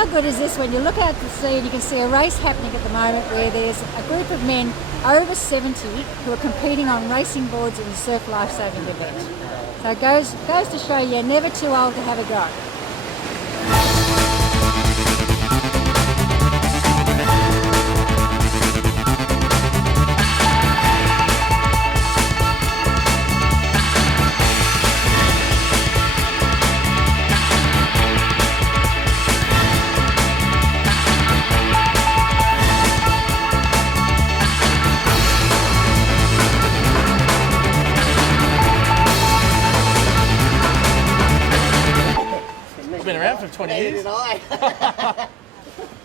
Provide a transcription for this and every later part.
how good is this when you look out to sea and you can see a race happening at the moment where there's a group of men over 70 who are competing on racing boards in the surf lifesaving event. So it goes to show you're never too old to have a go. Been around for 20 years.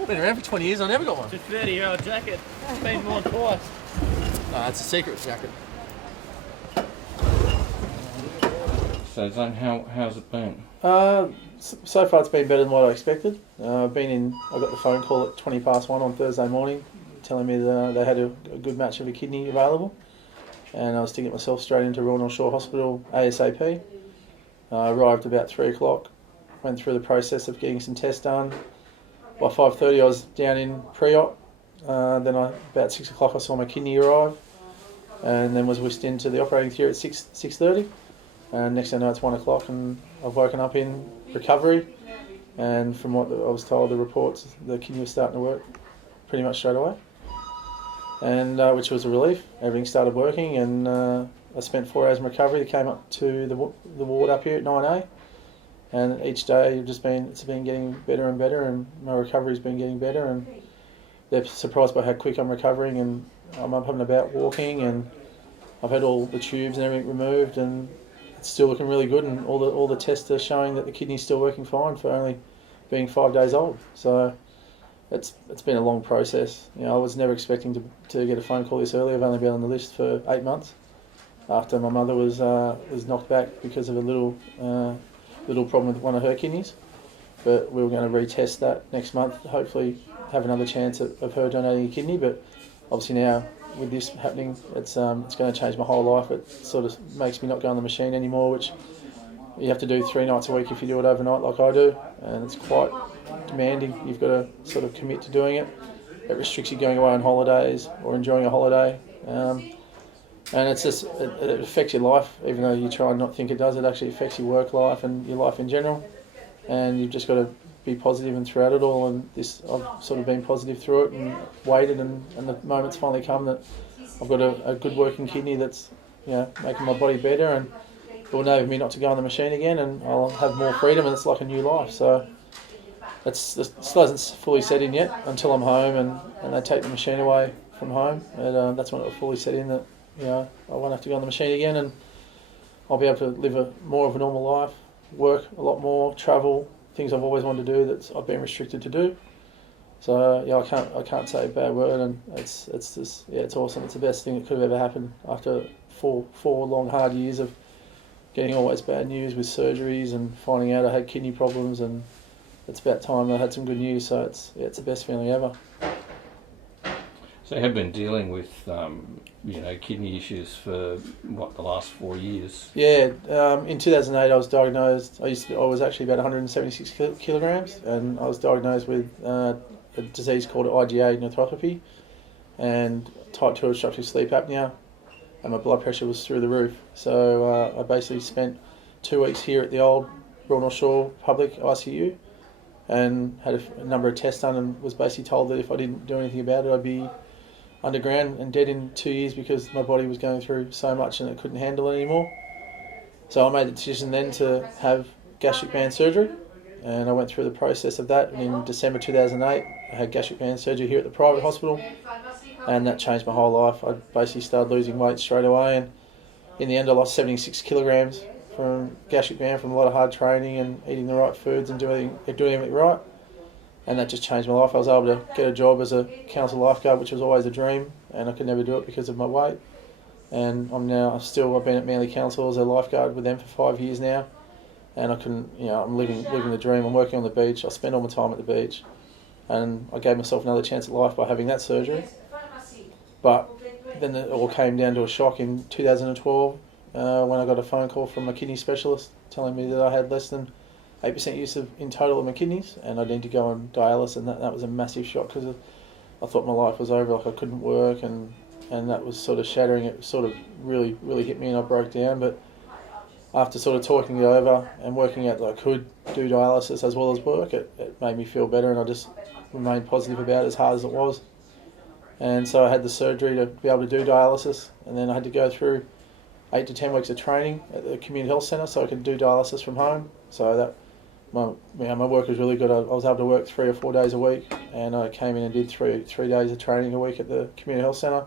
Been around for 20 years, I never got one. It's a 30-year-old jacket. It's been worn twice. No, it's a secret jacket. So Zane, how's it been? So far it's been better than what I expected. I got the phone call at 1:20 on Thursday morning telling me that they had a good match of a kidney available, and I was to get myself straight into Royal North Shore Hospital ASAP. I arrived about 3 o'clock, went through the process of getting some tests done. By 5:30 I was down in pre-op. Then about 6 o'clock I saw my kidney arrive, and then was whisked into the operating theatre at 6:30. And next thing I know it's 1 o'clock and I've woken up in recovery, and from what I was told, the reports, the kidney was starting to work pretty much straight away, and which was a relief. Everything started working, and I spent 4 hours in recovery. They came up to the ward up here at 9A, and each day it's been getting better and better, and my recovery's been getting better, and they're surprised by how quick I'm recovering, and I'm up and about walking, and I've had all the tubes and everything removed, and it's still looking really good, and all the tests are showing that the kidney's still working fine for only being 5 days old. So it's been a long process. You know, I was never expecting to get a phone call this early. I've only been on the list for 8 months after my mother was knocked back because of a little problem with one of her kidneys. But we were going to retest that next month, hopefully have another chance of her donating a kidney. But obviously now with this happening, it's going to change my whole life. It sort of makes me not go on the machine anymore, which you have to do 3 nights a week if you do it overnight like I do, and it's quite demanding. You've got to sort of commit to doing it. It restricts you going away on holidays or enjoying a holiday, and it's just it affects your life. Even though you try and not think it does, it actually affects your work life and your life in general. And you've just got to be positive and throughout it all. And I've sort of been positive through it and waited, and the moment's finally come that I've got a good working kidney that's making my body better, and it will enable me not to go on the machine again, and I'll have more freedom, and it's like a new life. So it still hasn't fully set in yet until I'm home and they take the machine away from home. And that's when it will fully set in that I won't have to go on the machine again, and I'll be able to live more of a normal life, work a lot more, travel, things I've always wanted to do that I've been restricted to do. So I can't say a bad word, and it's awesome. It's the best thing that could have ever happened after four long hard years of getting always bad news with surgeries and finding out I had kidney problems, and it's about time I had some good news. So it's the best feeling ever. So you have been dealing with kidney issues for the last 4 years? Yeah, in 2008 I was diagnosed. I was actually about 176 kilograms, and I was diagnosed with a disease called IgA nephropathy and type 2 obstructive sleep apnea, and my blood pressure was through the roof. So I basically spent 2 weeks here at the old Royal North Shore Public ICU and had a number of tests done, and was basically told that if I didn't do anything about it I'd be underground and dead in 2 years because my body was going through so much and it couldn't handle it anymore. So I made the decision then to have gastric band surgery, and I went through the process of that. And in December 2008 I had gastric band surgery here at the private hospital, and that changed my whole life. I basically started losing weight straight away, and in the end I lost 76 kilograms from gastric band, from a lot of hard training and eating the right foods and doing everything right. And that just changed my life. I was able to get a job as a council lifeguard, which was always a dream, and I could never do it because of my weight. And I've been at Manly Council as a lifeguard with them for 5 years now, and I'm living the dream. I'm working on the beach. I spend all my time at the beach, and I gave myself another chance at life by having that surgery. But then it all came down to a shock in 2012 when I got a phone call from a kidney specialist telling me that I had less than 8% use in total of my kidneys, and I need to go on dialysis, and that was a massive shock because I thought my life was over, like I couldn't work, and that was sort of shattering. It sort of really hit me, and I broke down. But after sort of talking it over and working out that I could do dialysis as well as work, it made me feel better, and I just remained positive about it, as hard as it was. And so I had the surgery to be able to do dialysis, and then I had to go through 8 to 10 weeks of training at the community health centre so I could do dialysis from home. So that my work was really good. I was able to work 3 or 4 days a week, and I came in and did three days of training a week at the community health centre.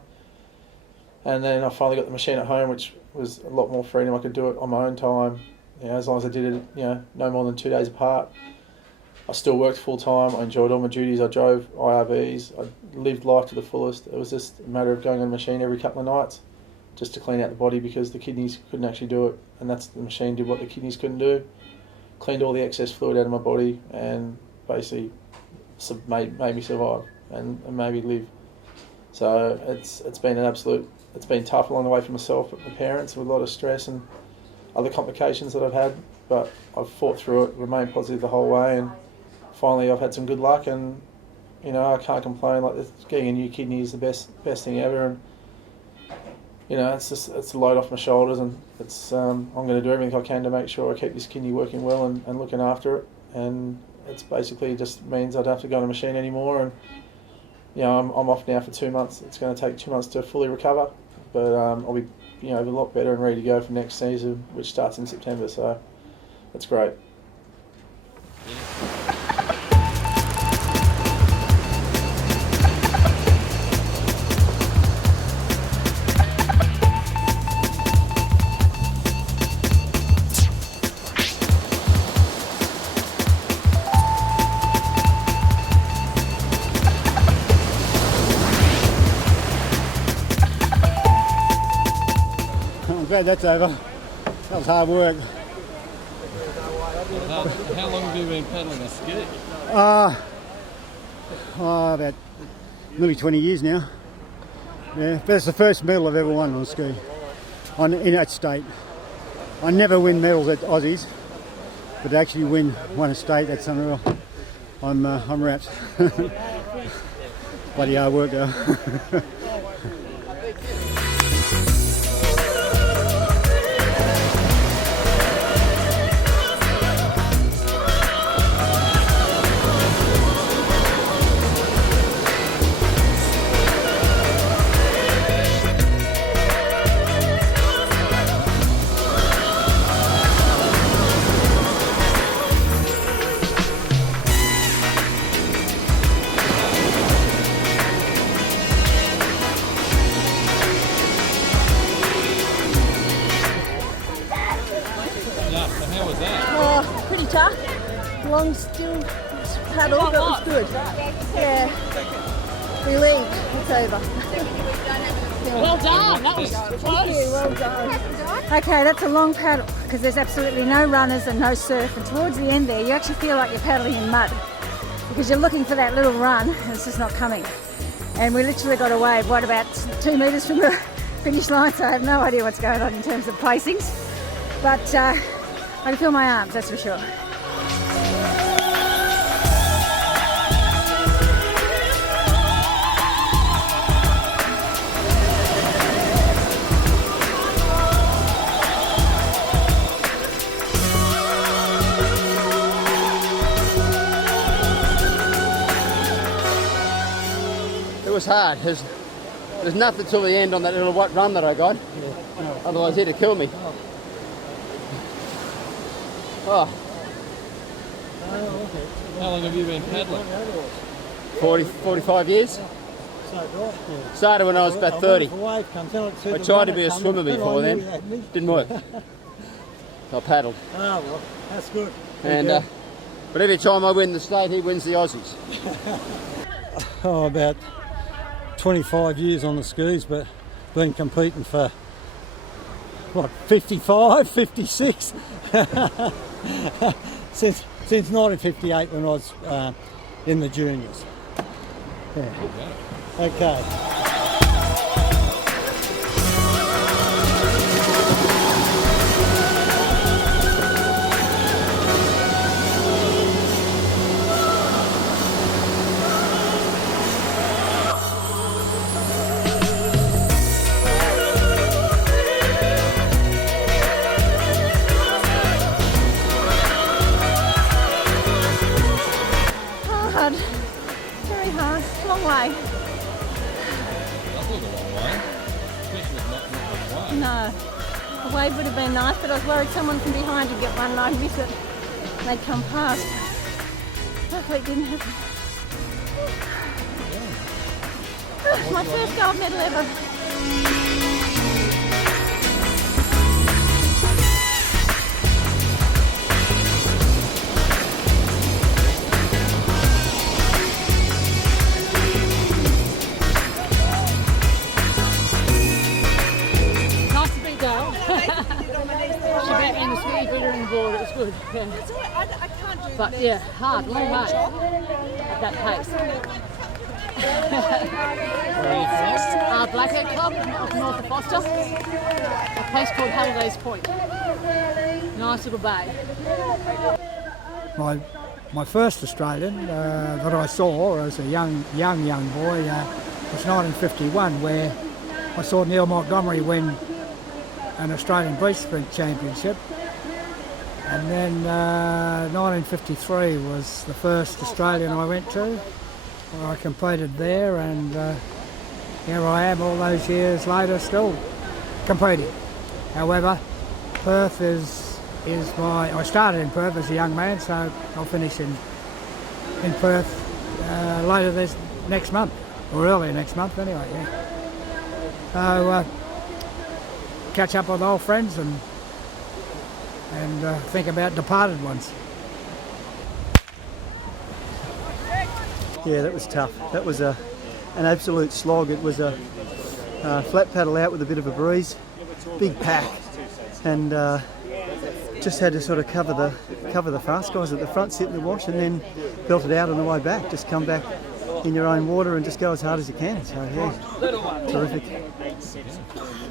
And then I finally got the machine at home, which was a lot more freedom. I could do it on my own time, as long as I did it, no more than 2 days apart. I still worked full time. I enjoyed all my duties. I drove IRBs. I lived life to the fullest. It was just a matter of going on the machine every couple of nights just to clean out the body, because the kidneys couldn't actually do it, and the machine did what the kidneys couldn't do. Cleaned all the excess fluid out of my body and basically made me survive and made me live. So it's been tough along the way for myself, but my parents, with a lot of stress and other complications that I've had, but I've fought through it, remained positive the whole way, and finally I've had some good luck, and I can't complain. Like, getting a new kidney is the best thing ever, and it's a load off my shoulders, and I'm going to do everything I can to make sure I keep this kidney working well and looking after it. And it's basically just means I don't have to go on a machine anymore, and I'm off now for 2 months. It's going to take 2 months to fully recover, but I'll be a lot better and ready to go for next season, which starts in September. So that's great. Glad that's over. That was hard work. How long have you been pedalling a ski? About nearly 20 years now. Yeah, but it's the first medal I've ever won on a ski in that state. I never win medals at Aussies, but to actually win one a state, that's unreal. I'm wrapped. Bloody hard work though. Pretty tough. Long still paddle, but it was good. Yeah. Relieved. It's over. Well done. That was close. Thank you. Well done. Okay, that's a long paddle because there's absolutely no runners and no surf, and towards the end there you actually feel like you're paddling in mud because you're looking for that little run and it's just not coming. And we literally got away about 2 metres from the finish line, so I have no idea what's going on in terms of placings, but I can feel my arms, that's for sure. It was hard. There's nothing till the end on that little white run that I got. Otherwise he'd have killed me. Oh. How long have you been paddling? 45 years. Started when I was about 30. I tried to be a swimmer before then. Didn't work. I paddled. Oh, well, that's good. And but every time I win the state, he wins the Aussies. Oh, about 25 years on the skis, but been competing for, 55, 56? since 1958 when I was in the juniors. Yeah. Okay. hard. Very hard. Long way. That was a long way. Especially with not much way. No. The wave would have been nice, but I was worried someone from behind would get one and I'd miss it. They'd come past. Hopefully it didn't happen. Oh, my first gold medal ever. Nice to beat Dale. She beat me in the speed, beat her in the board. It was good. Yeah. But yeah, hard, long way at that pace. Blackhead Club up north of Foster, a place called Halliday's Point. Nice little bay. My first Australian that I saw as a young boy was 1951, where I saw Neil Montgomery win an Australian Breach Sprint Championship. And then 1953 was the first Australian I went to, where I competed there, and here I am all those years later still competing. However, Perth is I started in Perth as a young man, so I'll finish in Perth later this next month, or early next month anyway, yeah. So catch up with old friends and think about departed ones. Yeah, that was tough. That was an absolute slog. It was a flat paddle out with a bit of a breeze, big pack, and just had to sort of cover the fast guys at the front, sit in the wash, and then belt it out on the way back. Just come back in your own water and just go as hard as you can. So yeah, terrific.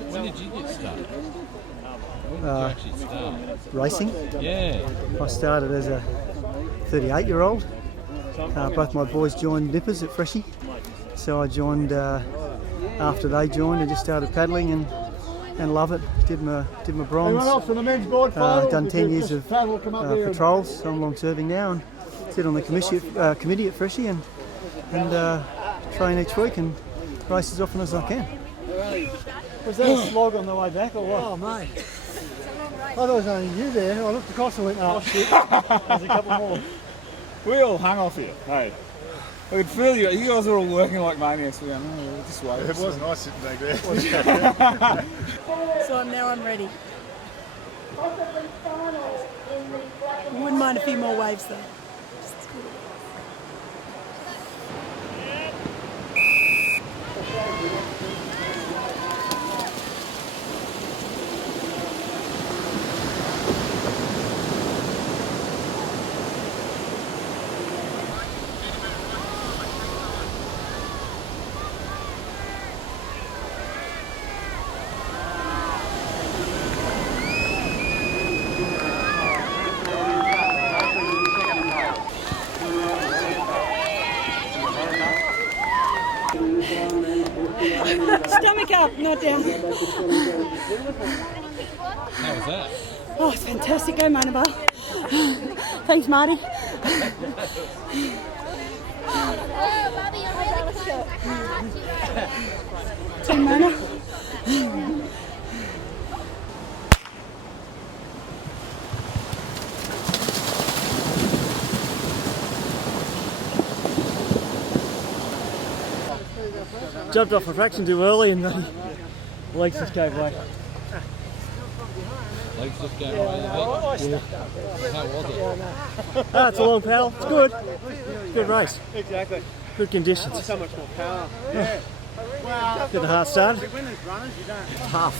When did you get started? When did you actually start? Racing. Yeah. I started as a 38-year-old. Both my boys joined Nippers at Freshie, so I joined after they joined and just started paddling and love it. Did my bronze. Done 10 years of patrols, so I'm long serving now, and sit on the committee at Freshie and train each week and race as often as I can. Was that a slog on the way back or what? Oh mate, I thought it was only you there. I looked across and went, oh shit, there's a couple more. We all hung off you, hey. I could feel you. You guys were all working like maniacs. We went, oh, this way. It was nice sitting back there. So now I'm ready. Wouldn't mind a few more waves though. Stomach up, not down. How was that? Oh, it's fantastic. Go Mona Bar. Thanks, Marty. Team Mona. Jumped off a fraction too early and the legs just gave way. Legs just gave away. Yeah. How was it? It's a long paddle. It's good. Good race. Exactly. Good conditions. So much more power. Yeah. Wow. Get the heart started. Tough.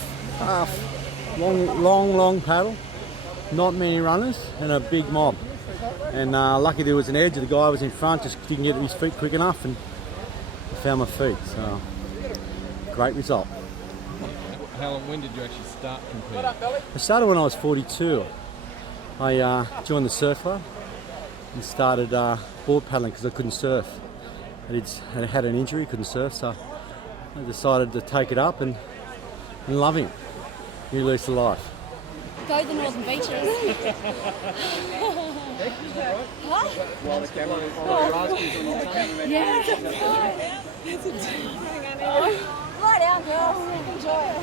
Long paddle. Not many runners and a big mob. And lucky there was an edge. The guy was in front, just didn't get his feet quick enough, and I found my feet. So great result. When did you actually start competing? I started when I was 42. I joined the surf club and started board paddling because I couldn't surf. I had an injury, couldn't surf, so I decided to take it up and loving it. New lease of life. Go to the Northern Beaches. Huh? While the camera is on the raspberries on the time. Yeah. Lie down, girls. Enjoy it.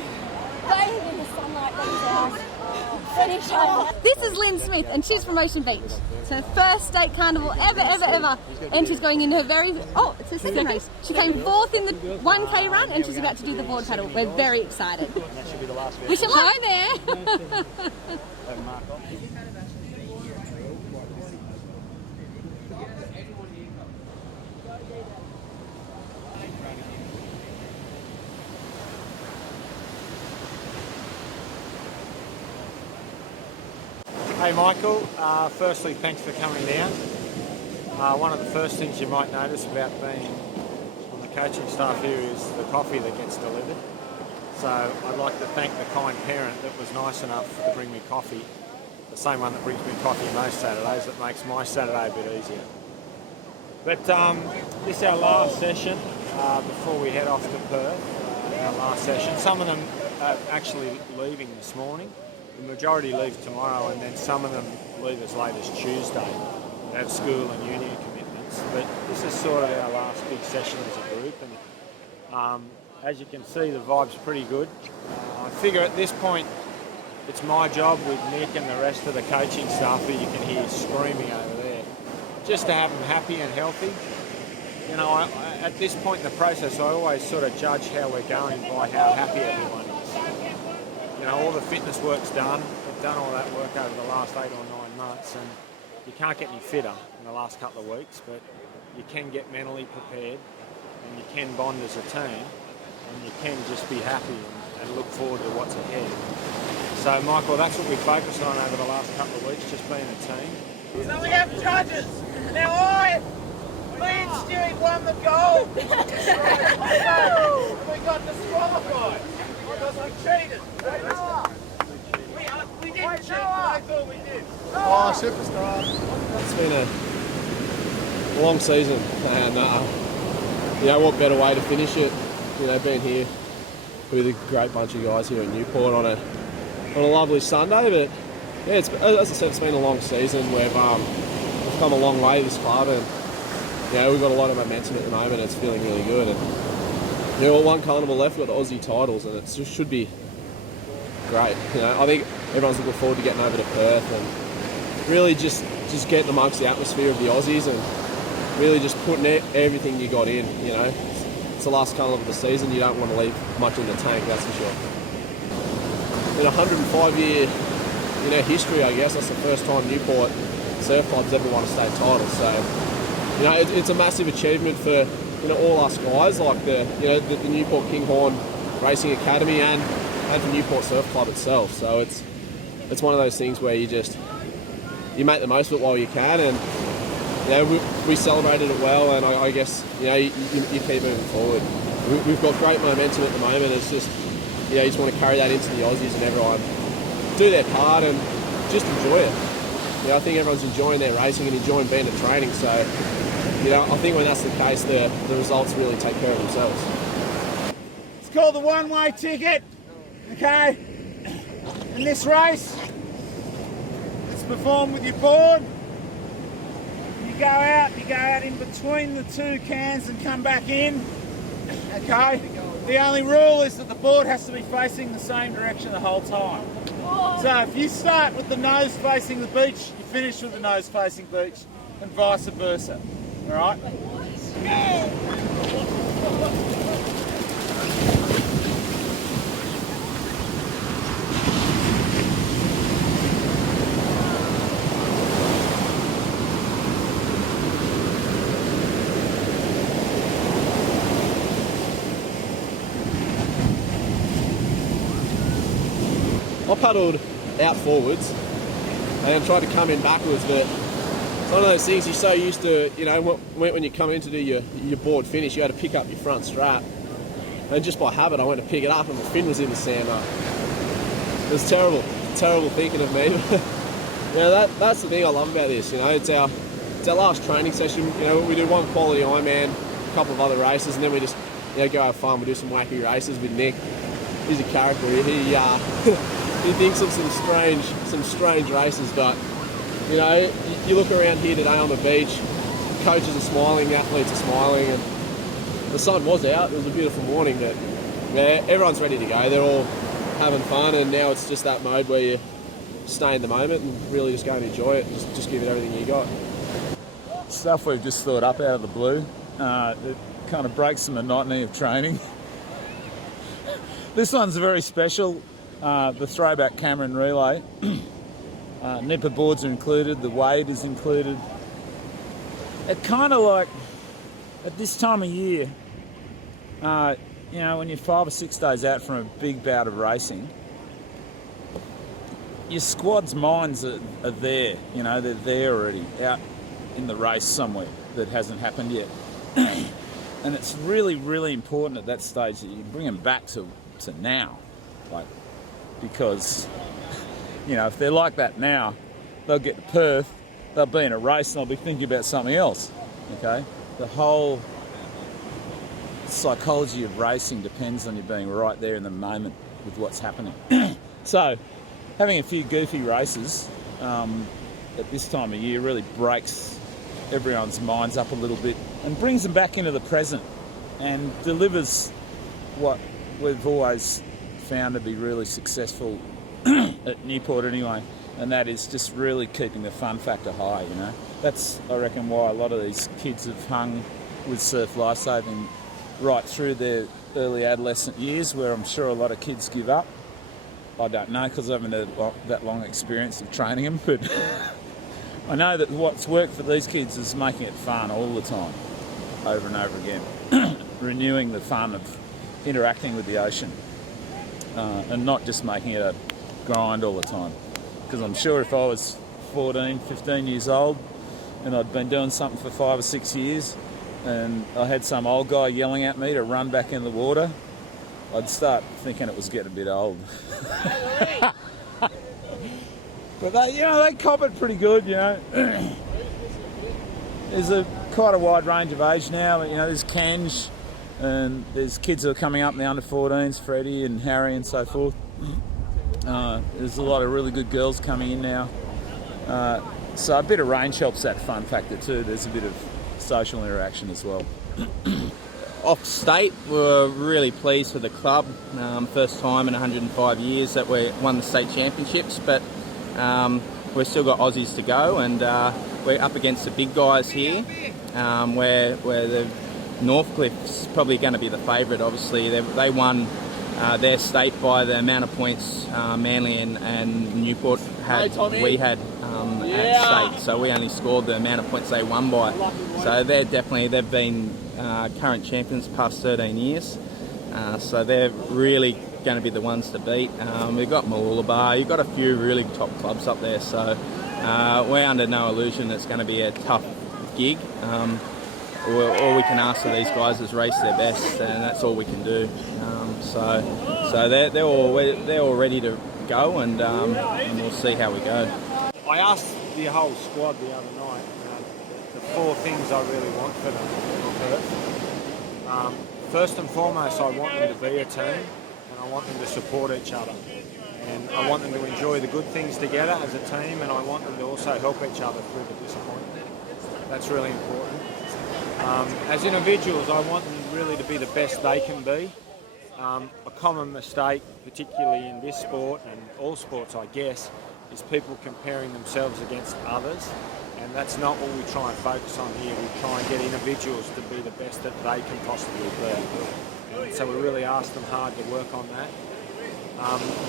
Bathing in the sunlight themselves. Finish up. This is Lynn Smith and she's from Ocean Beach. It's her first state carnival ever. And she's going in her it's her second race. She came 4th in the 1K run and she's about to do the board paddle. We're very excited. That should be the last Wish her luck. Hi there. Hey Michael, firstly thanks for coming down. One of the first things you might notice about being on the coaching staff here is the coffee that gets delivered. So I'd like to thank the kind parent that was nice enough to bring me coffee, the same one that brings me coffee most Saturdays, that makes my Saturday a bit easier. But this is our last session before we head off to Perth, our last session. Some of them are actually leaving this morning. The majority leave tomorrow and then some of them leave as late as Tuesday. They have school and uni commitments. But this is sort of our last big session as a group. And as you can see, the vibe's pretty good. I figure at this point, it's my job with Nick and the rest of the coaching staff who you can hear screaming over there, just to have them happy and healthy. You know, at this point in the process, I always sort of judge how we're going by how happy everyone is. You know, all the fitness work's done. We've done all that work over the last 8 or 9 months, and you can't get any fitter in the last couple of weeks, but you can get mentally prepared, and you can bond as a team, and you can just be happy and look forward to what's ahead. So, Michael, that's what we focused on over the last couple of weeks, just being a team. So we have judges. Now me and Stewie won the gold. We got disqualified because we cheated. We didn't cheat, but I thought we did. Oh, superstar. It's been a long season, and you know what better way to finish it? You know, being here with a great bunch of guys here at Newport on a lovely Sunday. But yeah, it's, as I said, it's been a long season. We've come a long way, this club, and you know, we've got a lot of momentum at the moment. It's feeling really good. And you know, one carnival left, we've got the Aussie titles, and it should be great. You know, I think everyone's looking forward to getting over to Perth and really just getting amongst the atmosphere of the Aussies and really just putting everything you got in. You know, it's the last carnival of the season. You don't want to leave much in the tank, that's for sure. In a 105-year history, I guess that's the first time Newport Surf Club's ever won a state title. So you know, it's a massive achievement for all us guys, like the Newport Kinghorn Racing Academy and for Newport Surf Club itself. So it's one of those things where you make the most of it while you can, and you know, we celebrated it well, and I guess you keep moving forward. We've got great momentum at the moment. It's just you just want to carry that into the Aussies and everyone do their part and just enjoy it. I think everyone's enjoying their racing and enjoying being at training. So I think when that's the case, the results really take care of themselves. It's called the one-way ticket. Okay, in this race, it's performed with your board. You go out in between the two cans and come back in. Okay, the only rule is that the board has to be facing the same direction the whole time. So if you start with the nose facing the beach, you finish with the nose facing the beach, and vice versa. All right? I paddled out forwards and tried to come in backwards, but it's one of those things you're so used to, when you come in to do your board finish, you had to pick up your front strap. And just by habit, I went to pick it up and the fin was in the sand. It was terrible thinking of me. That's the thing I love about this. It's our last training session. We do one quality Ironman, a couple of other races, and then we just go have fun. We do some wacky races with Nick. He's a character. He thinks of some strange races, but You know, you look around here today on the beach, coaches are smiling, the athletes are smiling, and the sun was out. It was a beautiful morning, but yeah, everyone's ready to go. They're all having fun, and now it's just that mode where you stay in the moment and really just go and enjoy it. Just give it everything you got. Stuff we've just thought up out of the blue. It kind of breaks the monotony of training. This one's very special. The throwback Cameron relay. Nipper boards are included, the wade is included. It kind of like, at this time of year, you know, when you're 5 or 6 days out from a big bout of racing, your squad's minds are there, you know, they're there already, out in the race somewhere that hasn't happened yet. And it's really, really important at that stage that you bring them back to now, like, because, you know, if they're like that now, they'll get to Perth, they'll be in a race and they'll be thinking about something else, okay? The whole psychology of racing depends on you being right there in the moment with what's happening. So, having a few goofy races at this time of year really breaks everyone's minds up a little bit and brings them back into the present and delivers what we've always found to be really successful at Newport anyway, and that is just really keeping the fun factor high, you know. That's, I reckon, why a lot of these kids have hung with surf lifesaving right through their early adolescent years, where I'm sure a lot of kids give up. I don't know, because I haven't had that long experience of training them, but I know that what's worked for these kids is making it fun all the time, over and over again, renewing the fun of interacting with the ocean, and not just making it a grind all the time. Because I'm sure if I was 14, 15 years old and I'd been doing something for 5 or 6 years and I had some old guy yelling at me to run back in the water, I'd start thinking it was getting a bit old. But they, you know, they cop it pretty good, you know. There's quite a wide range of age now. You know, there's Kenj, and there's kids who are coming up in the under-14s, Freddie and Harry and so forth. There's a lot of really good girls coming in now. So a bit of range helps that fun factor too. There's a bit of social interaction as well. Off state, we're really pleased for the club. First time in 105 years that we won the state championships, but we've still got Aussies to go, and we're up against the big guys here, where the Northcliffe's probably going to be the favourite. Obviously, they won their state by the amount of points Manly and Newport had. We had at state, so we only scored the amount of points they won by. So they've been current champions past 13 years. So they're really going to be the ones to beat. We've got Mooloolaba, you've got a few really top clubs up there, so we're under no illusion it's going to be a tough gig. All we can ask of these guys is race their best, and that's all we can do. So they're all ready to go, and we'll see how we go. I asked the whole squad the other night the 4 things I really want for them in Perth. First and foremost, I want them to be a team, and I want them to support each other. And I want them to enjoy the good things together as a team, and I want them to also help each other through the disappointment. That's really important. As individuals, I want them really to be the best they can be. A common mistake, particularly in this sport and all sports, I guess, is people comparing themselves against others, and that's not what we try and focus on here. We try and get individuals to be the best that they can possibly be. And so we really ask them hard to work on that.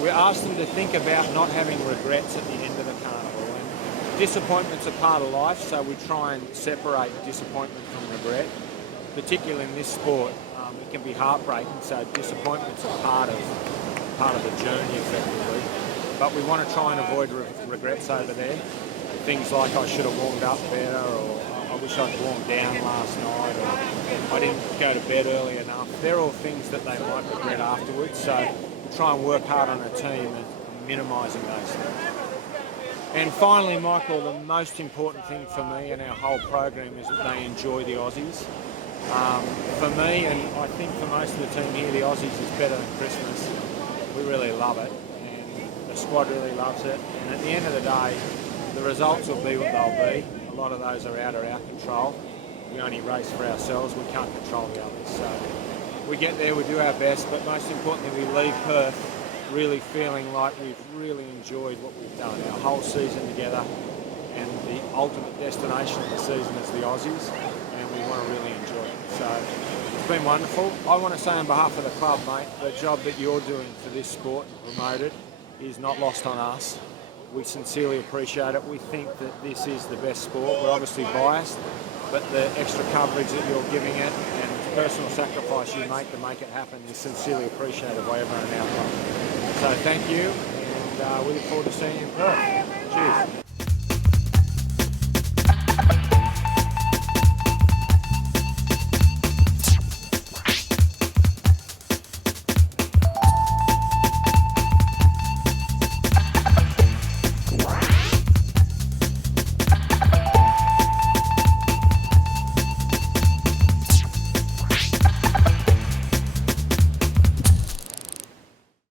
We ask them to think about not having regrets at the end of the carnival. And disappointment's a part of life, so we try and separate disappointment from regret. Particularly in this sport, it can be heartbreaking, so disappointment's a part of the journey effectively. But we want to try and avoid regrets over there. Things like I should have warmed up better, or I wish I'd warmed down last night, or I didn't go to bed early enough. They're all things that they might regret afterwards, so we try and work hard on a team and minimising those things. And finally, Michael, the most important thing for me and our whole program is that they enjoy the Aussies. For me, and I think for most of the team here, the Aussies is better than Christmas. We really love it, and the squad really loves it. And at the end of the day, The results will be what they'll be. A lot of those are out of our control. We only race for ourselves, we can't control the others. So we get there, we do our best, but most importantly we leave Perth really feeling like we've really enjoyed what we've done, our whole season together, and the ultimate destination of the season is the Aussies, and we want to really enjoy it. So it's been wonderful. I want to say on behalf of the club, mate, the job that you're doing for this sport and promote it is not lost on us. We sincerely appreciate it. We think that this is the best sport. We're obviously biased, but the extra coverage that you're giving it and personal sacrifice you make to make it happen is sincerely appreciated by everyone in our club. So thank you, and we look forward to seeing you in Perth. Cheers.